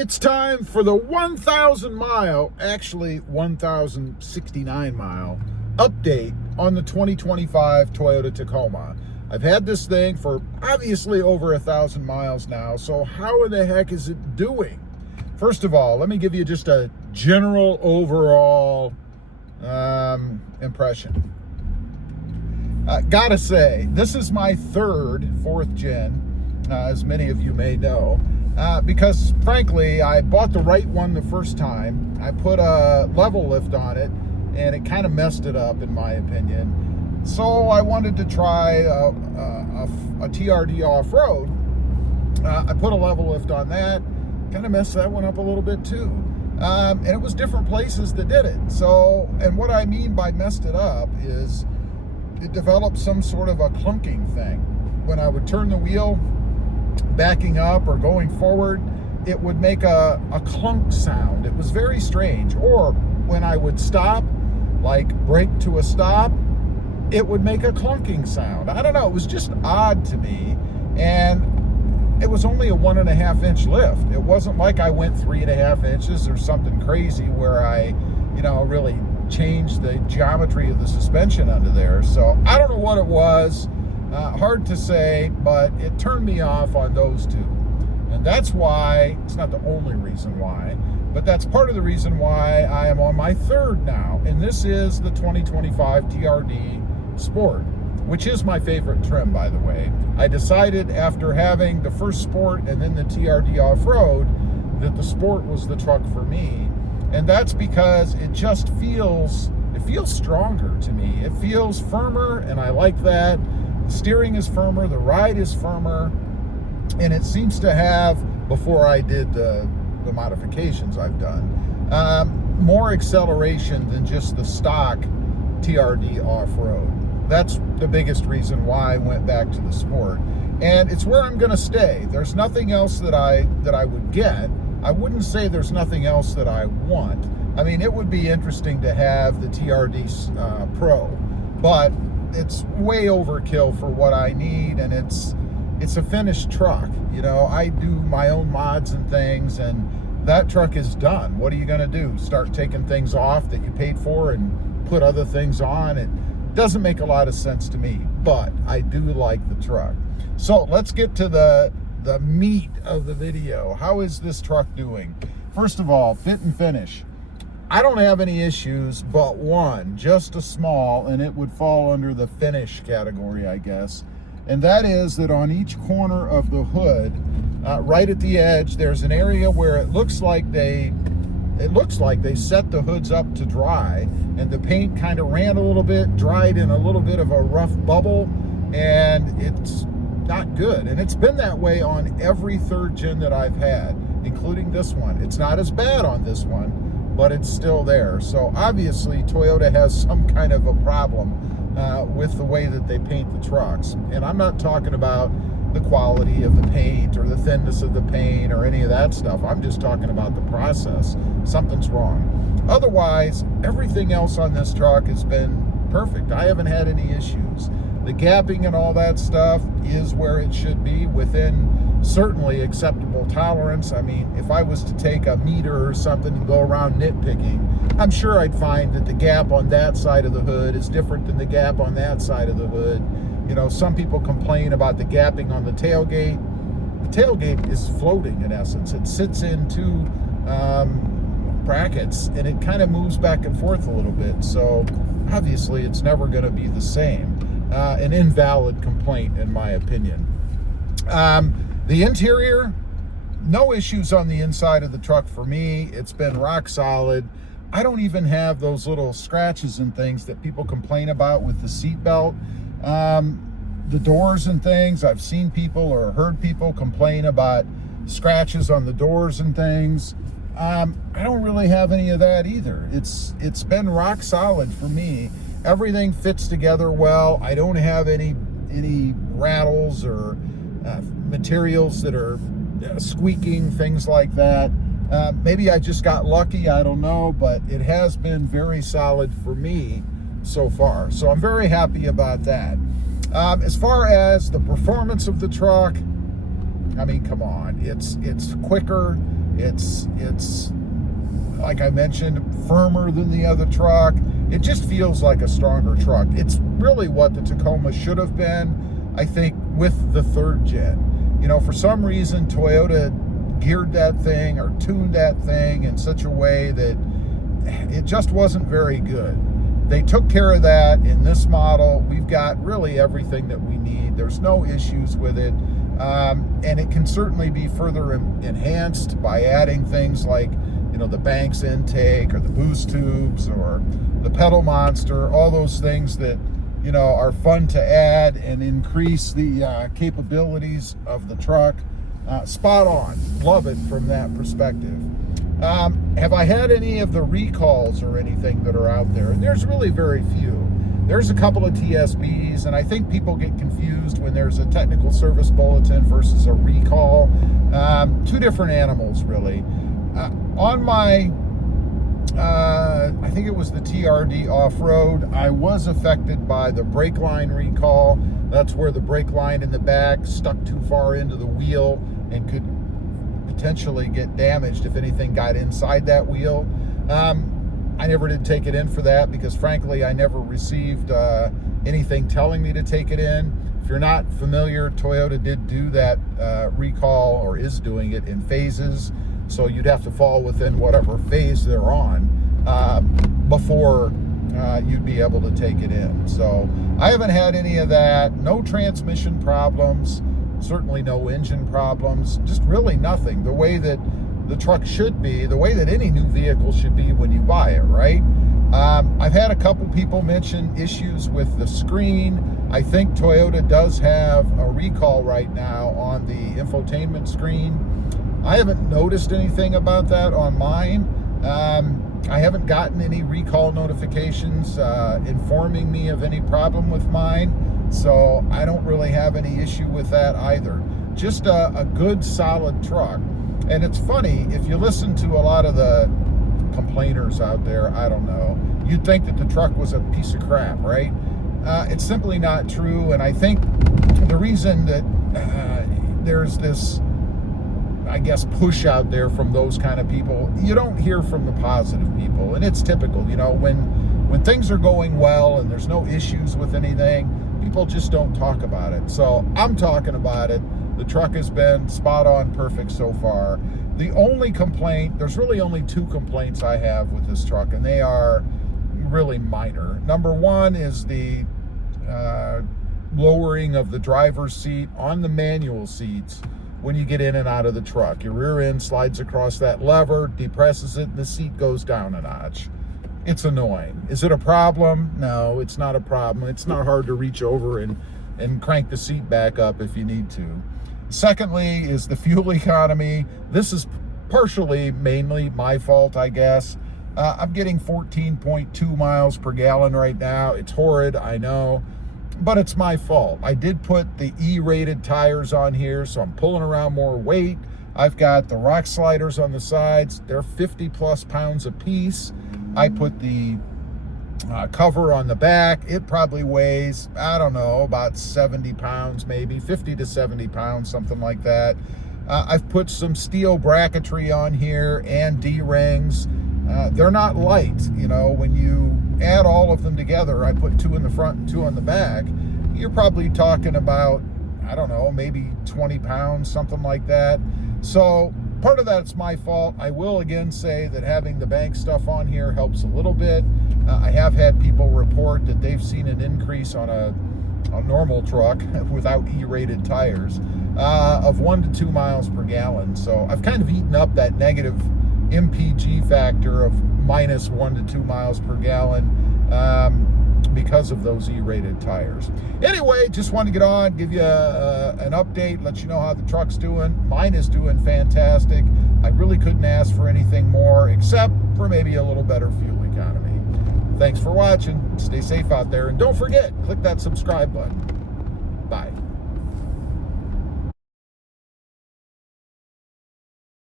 It's time for the 1,000 mile, actually 1,069 mile update on the 2025 Toyota Tacoma. I've had this thing for obviously over 1,000 miles now, so how in the heck is it doing? First of all, let me give you just a general overall impression. Gotta say, this is my fourth gen, as many of you may know, because frankly, I bought the right one the first time. I put a level lift on it, and it kind of messed it up, in my opinion. So I wanted to try a TRD off-road. I put a level lift on that, kind of messed that one up a little bit too. And it was different places that did it. So, and what I mean by messed it up is it developed some sort of a clunking thing. When I would turn the wheel, backing up or going forward, it would make a clunk sound. It was very strange. Or when I would stop, like brake to a stop, it would make a clunking sound. I don't know, it was just odd to me. And it was only a 1.5 inch lift. It wasn't like I went 3.5 inches or something crazy where I, really changed the geometry of the suspension under there. So I don't know what it was. Hard to say, but it turned me off on those two. And that's why, it's not the only reason why, but that's part of the reason why I am on my third now. And this is the 2025 TRD Sport, which is my favorite trim, by the way. I decided after having the first Sport and then the TRD off-road that the Sport was the truck for me. And that's because it just feels stronger to me. It feels firmer, and I like that. The steering is firmer, the ride is firmer, and it seems to have, before I did the modifications I've done, more acceleration than just the stock TRD off-road. That's the biggest reason why I went back to the Sport. And it's where I'm gonna stay. There's nothing else that I would get. I wouldn't say there's nothing else that I want. I mean, it would be interesting to have the TRD Pro, but it's way overkill for what I need, and it's a finished truck. I do my own mods and things, and that truck is done. What are you gonna do? Start taking things off that you paid for and put other things on? It doesn't make a lot of sense to me, but I do like the truck. So let's get to the meat of the video. How is this truck doing? First of all, fit and finish. I don't have any issues but one, just a small, and it would fall under the finish category, I guess. And that is that on each corner of the hood, right at the edge, there's an area where it looks like they set the hoods up to dry, and the paint kind of ran a little bit, dried in a little bit of a rough bubble, and it's not good. And it's been that way on every third gen that I've had, including this one. It's not as bad on this one, but it's still there. So obviously Toyota has some kind of a problem with the way that they paint the trucks. And I'm not talking about the quality of the paint or the thinness of the paint or any of that stuff. I'm just talking about the process. Something's wrong. Otherwise, everything else on this truck has been perfect. I haven't had any issues. The gapping and all that stuff is where it should be, within certainly acceptable tolerance. I mean, if I was to take a meter or something and go around nitpicking, I'm sure I'd find that the gap on that side of the hood is different than the gap on that side of the hood. Some people complain about the gapping on the tailgate. The tailgate is floating, in essence. It sits in two brackets, and it kind of moves back and forth a little bit. So obviously it's never going to be the same. An invalid complaint, in my opinion. The interior, no issues on the inside of the truck for me. It's been rock solid. I don't even have those little scratches and things that people complain about with the seat belt. The doors and things, I've seen people or heard people complain about scratches on the doors and things. I don't really have any of that either. It's been rock solid for me. Everything fits together well. I don't have any rattles or materials that are squeaking, things like that. Maybe I just got lucky, I don't know, but it has been very solid for me so far. So I'm very happy about that. As far as the performance of the truck, I mean, come on, it's quicker, It's like I mentioned, firmer than the other truck. It just feels like a stronger truck. It's really what the Tacoma should have been, I think, with the third gen. For some reason, Toyota geared that thing or tuned that thing in such a way that it just wasn't very good. They took care of that in this model. We've got really everything that we need. There's no issues with it. And it can certainly be further enhanced by adding things like, the Banks intake or the boost tubes or the pedal monster, all those things that, are fun to add and increase the capabilities of the truck. Spot on. Love it from that perspective. Have I had any of the recalls or anything that are out there? And there's really very few. There's a couple of TSBs, and I think people get confused when there's a technical service bulletin versus a recall. Two different animals, really. On my, I think it was the TRD off-road, I was affected by the brake line recall. That's where the brake line in the back stuck too far into the wheel and could potentially get damaged if anything got inside that wheel. I never did take it in for that because, frankly, I never received anything telling me to take it in. If you're not familiar, Toyota did do that recall, or is doing it in phases. So you'd have to fall within whatever phase they're on before you'd be able to take it in. So I haven't had any of that. No transmission problems, certainly no engine problems, just really nothing. The way that the truck should be, the way that any new vehicle should be when you buy it, right? I've had a couple people mention issues with the screen. I think Toyota does have a recall right now on the infotainment screen. I haven't noticed anything about that on mine. I haven't gotten any recall notifications informing me of any problem with mine, so I don't really have any issue with that either. Just a good, solid truck. And it's funny, if you listen to a lot of the complainers out there, I don't know, you'd think that the truck was a piece of crap, right? It's simply not true, and I think the reason that there's this, I guess, push out there from those kind of people, you don't hear from the positive people, and it's typical. When things are going well and there's no issues with anything, people just don't talk about it. So I'm talking about it. The truck has been spot on perfect so far. The only complaint, there's really only two complaints I have with this truck, and they are really minor. Number one is the lowering of the driver's seat on the manual seats when you get in and out of the truck. Your rear end slides across that lever, depresses it, and the seat goes down a notch. It's annoying. Is it a problem? No, it's not a problem. It's not hard to reach over and crank the seat back up if you need to. Secondly is the fuel economy. This is partially, mainly my fault, I guess. I'm getting 14.2 miles per gallon right now. It's horrid, I know, but it's my fault. I did put the E-rated tires on here, so I'm pulling around more weight. I've got the rock sliders on the sides. They're 50 plus pounds a piece. I put the cover on the back. It probably weighs, I don't know, about 70 pounds, maybe 50 to 70 pounds, something like that. I've put some steel bracketry on here and D-rings. They're not light. When you add all of them together, I put two in the front and two on the back, you're probably talking about, I don't know, maybe 20 pounds, something like that. So part of that's my fault. I will again say that having the bank stuff on here helps a little bit. I have had people report that they've seen an increase on a normal truck without E-rated tires of 1 to 2 miles per gallon. So I've kind of eaten up that negative MPG factor of minus 1 to 2 miles per gallon because of those E-rated tires. Anyway, just wanted to get on, give you an update, let you know how the truck's doing. Mine is doing fantastic. I really couldn't ask for anything more except for maybe a little better fuel economy. Thanks for watching. Stay safe out there, and don't forget, click that subscribe button. Bye.